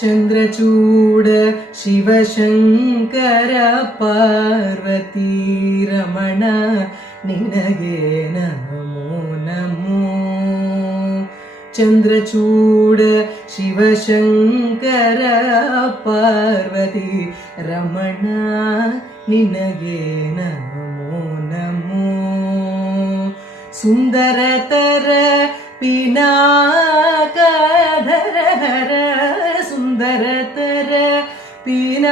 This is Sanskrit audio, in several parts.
चन्द्रचूड शिवशङ्कर पार्वती रमण निनगे नमो नमो चन्द्रचूड शिवशङ्कर पार्वती रमण निनगे नमो नमो सुन्दरतर पिनाकधर हर सुन्दरतर पिनाकधर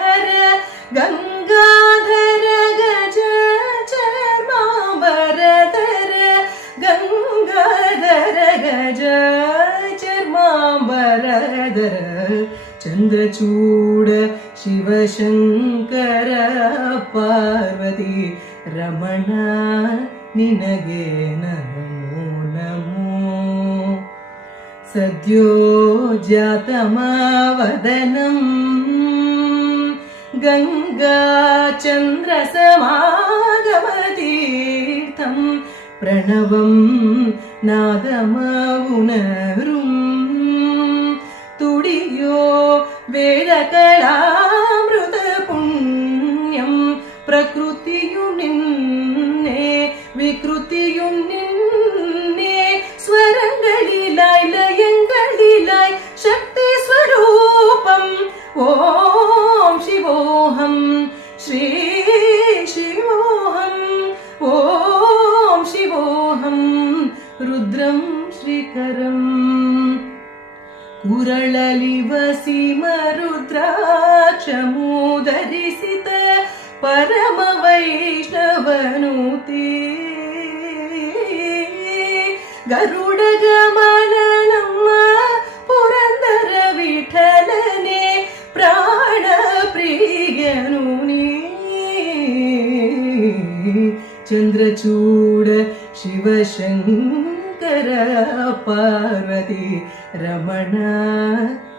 हर गंगाधर गज चर्माम्बरधर गंगाधर गज चर्माम्बरधर चन्द्रचूड शिवशङ्कर पार्वती रमण निनगे नमो नमो सद्यो जातमवदनं गंगा चन्द्रसमागमतीर्थं प्रणवं नादमवुनरुं तुडियो वेदकलामृतपुण्यं प्रकृतियुं निन्ने विकृतियुं निन्ने स्वरंगलिलाय लयंगलिलाय शक्ति स्वरूपं ओम शिवोहं श्री शिवोहं ओम शिवोहं रुद्रं श्रीकरम् कुरळलि वसिमरुद्राक्षमूदरिसित परम वैष्णवनुते गरुड गमन नम्म पुरंदर विठलने प्राण प्रियनुने चन्द्रचूड शिवशङ्कर पार्वती रमण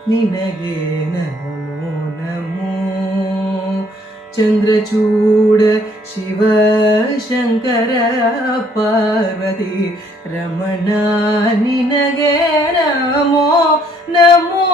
निनगे नमो नमो चन्द्रचूड शिवशङ्कर पार्वती रमण निनगे नमो नमो।